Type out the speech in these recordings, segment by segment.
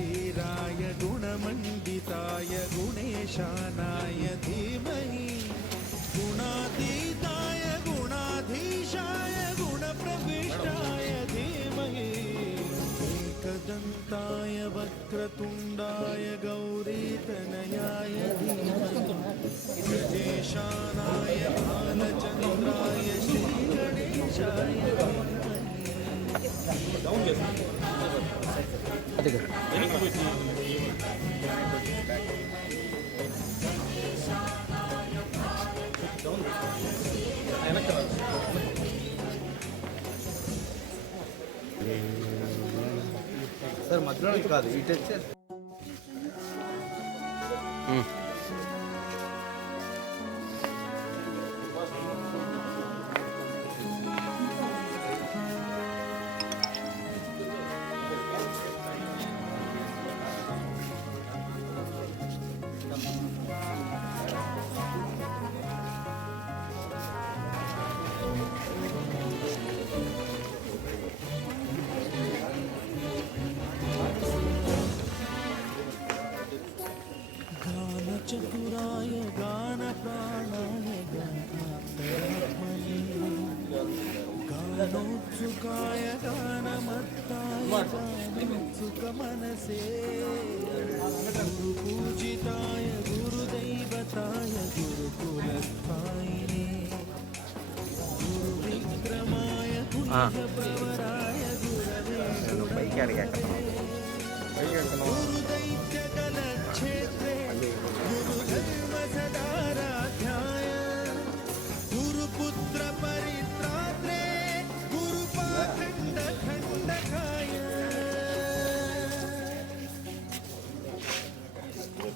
शरीराय गुणमण्डिताय गुणेशानाय धीमहि गुणातीताय गुणाधीशाय गुणप्रविष्टाय धीमहि एकदन्ताय वक्रतुण्डाय गौरीतनयाय धीमहि गजेशानाय भालचन्द्राय श्रीगणेशाय సార్ మధ్యలో కాదు ఇటు వచ్చే चतुराय गान प्राणाय गानात्मने गानोत्सुकाय गानमत्ताय गानोत्सुकमनसे गुरुपूजिताय गुरुदैवताय गुरुकुलस्थायिने गुरुविक्रमाय गुरुप्रवराय गुरवे गुरुदैत्यकलक्षेत्रे गुरुधर्मसदाराध्याय गुरुपुत्रपरित्रात्रे गुरुपाखण्डखण्डकाय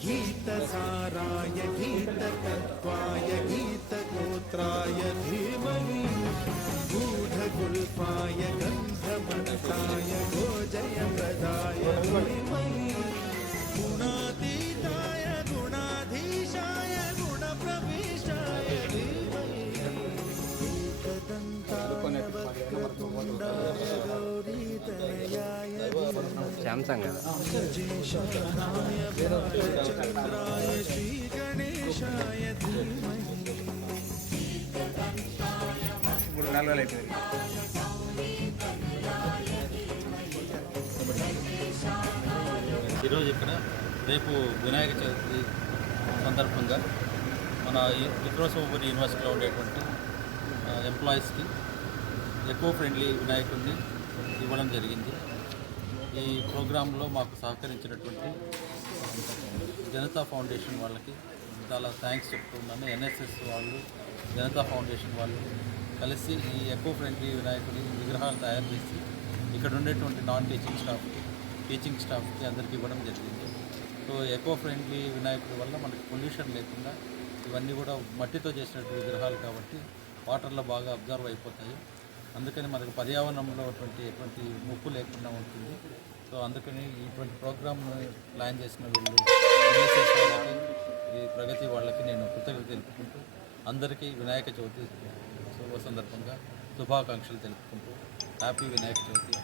गीतसाराय गीततत्त्वाय गीतगोत्राय धीमहि गूढगुल्फाय गन्धमनसाय गोजयप्रदाय धीमहि गुणातीताय गुणाधीशाय गुणप्रविष्टाय धीमहि एकदन्ताय वक्रतुण्डाय गौरीतनयाय శాంసంగ్ गजेशानाय भालचन्द्राय श्रीगणेशाय धीमहि ఈరోజు ఇక్కడ రేపు వినాయక చవితి సందర్భంగా మన విక్రమసింహపురి యూనివర్సిటీలో ఉండేటువంటి ఎంప్లాయీస్కి ఎకో ఫ్రెండ్లీ వినాయకుడిని ఇవ్వడం జరిగింది. ఈ ప్రోగ్రాంలో మాకు సహకరించినటువంటి జనతా ఫౌండేషన్ వాళ్ళకి చాలా థ్యాంక్స్ చెప్తున్నాను. ఎన్ఎస్ఎస్ వాళ్ళు, జనతా ఫౌండేషన్ వాళ్ళు కలిసి ఈ ఎకో ఫ్రెండ్లీ వినాయకుడి విగ్రహాలు తయారు చేసి ఇక్కడ ఉండేటువంటి నాన్ టీచింగ్ స్టాఫ్కి అందరికీ ఇవ్వడం జరిగింది. సో ఎకో ఫ్రెండ్లీ వినాయకుడి వల్ల మనకి పొల్యూషన్ లేకుండా ఇవన్నీ కూడా మట్టితో చేసినటువంటి విగ్రహాలు కాబట్టి వాటర్లో బాగా అబ్జర్వ్ అయిపోతాయి. అందుకని మనకు పర్యావరణంలో ఎటువంటి ముప్పు లేకుండా ఉంటుంది. సో అందుకని ఇటువంటి ప్రోగ్రామ్ను ప్లాన్ చేసిన వీళ్ళు ఎన్ఎస్ఎస్ వాళ్ళకి, ఈ ప్రగతి వాళ్ళకి నేను కృతజ్ఞతలు తెలుపుకుంటూ అందరికీ వినాయక చవితి శుభ సందర్భంగా శుభాకాంక్షలు తెలుపుకుంటూ హ్యాపీ వినాయక చవితి.